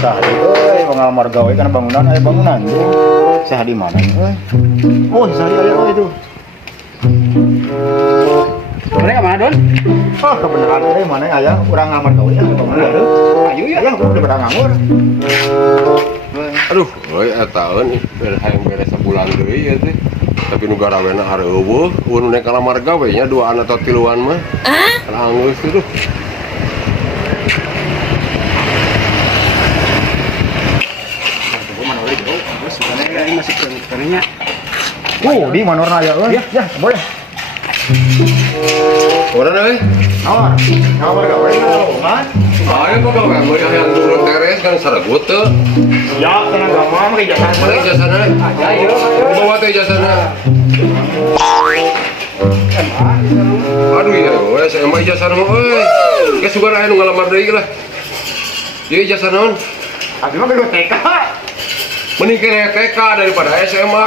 Sahadi pengalamar gawe kan bangunan bangunan tuh. Sahadi mana euy? Oh, Sahadi aya itu. Mereka mana Don? Oh, kebenaran teh mana aya urang ngamar gawe ya bangunan tuh. Ayo ya. Aya udah pada nganggur. Aduh, euy eta eun hayang beres sebulan deui ya teh. Tapi nu garawena hareueuh, nu naik kalamar gawe nya 2 atau 3 mah. Anggeus tuh. Masih keringnya. Oh, di manorna aya euy. Ya, boleh. Urang euy. Nawar. Ngamar gawe man. Ayo kok gawe mah yang turun teres kan saragut teu. Ya, tenang gampang ge jasa. Mana ijazahna? Ayo. Bawa teh ijazahna. Aduh ya, we SMA ijazahna mah euy. Geus sugan aya nu ngalamar deui lah. Ieu ijazah naon? Abi mah gede TK. Mending kene TK daripada SMA.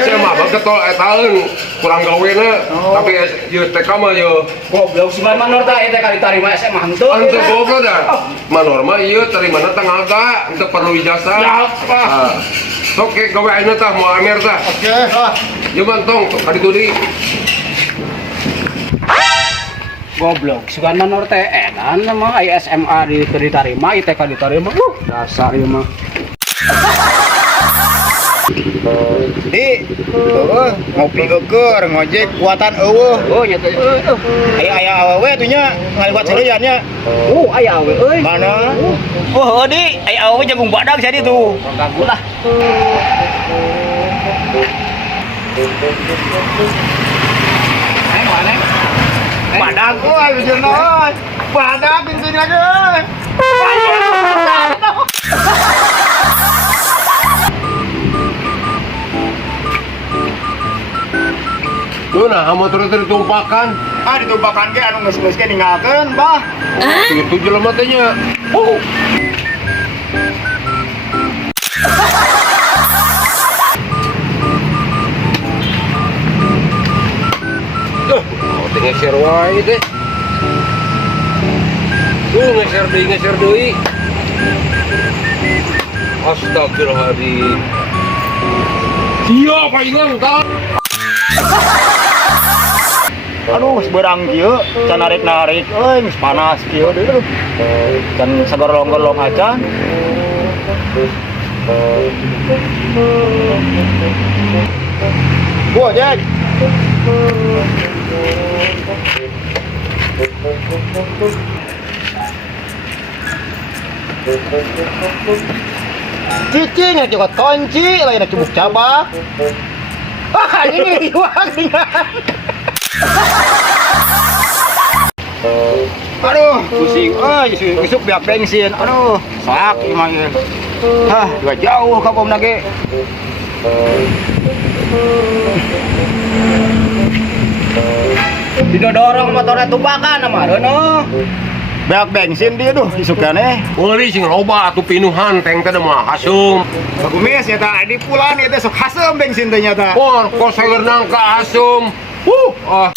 SMA mah ketol etaeun kurang gawena, tapi ieu TK mah ieu Goblok si manor teh eta kali tarima SMA henteu. ante goblok dah. Manor mah ieu tarimana teh ngaga, teu perlu ijazah. Ya apa? Sok ke gawe ayeuna tah moal amer tah. Oke, lah. Ieu mantong ka ditu deui. Goblok si manor teh edan mah aya SMA diterima, ITK diterima. Dasar ieu mah. Di, ngopi keur ngojek kuatan eueuh. Oh nyata Aya awewe tuh nya ngaliwat seureun nya. aya we euy. Mana? Oh, di, aya awewe jagung badag jadi tuh. Ganggu lah. Mana? Badag euy bejeuna euy. Badag pintunya euy. Tuh nah, motor teh ditumpakan. Ah ditumpakan ge anu geus-geus ge ninggalkeun, Bah. Itu jelema teh nya. Teh ngeser wae teh. Ngeser deui. Astagfirullahaladzim. Iya, Pak Iwan, tah. Aduh, seberang kieu, can narik-narik, euy, geus panas kieu deui. Can sagorlong-gorlong acan. Gua Jack. Cicing juga kunci, lain cubuk cabak. Wah, ini iwak dengan. Aduh, pusing. Isuk biak bensin. Aduh, sak imah ieu. Hah, juga jauh ka pomna ge. Didorong motornya tumbakan sama Rono. Biak bensin dia tuh isukane. Uli sing loba atuh pinuhan teng teh mah hasum. Bagumis nyata di pulan eta sok hasem bensin teh nyata. Kok sayur nangka asum. Ah.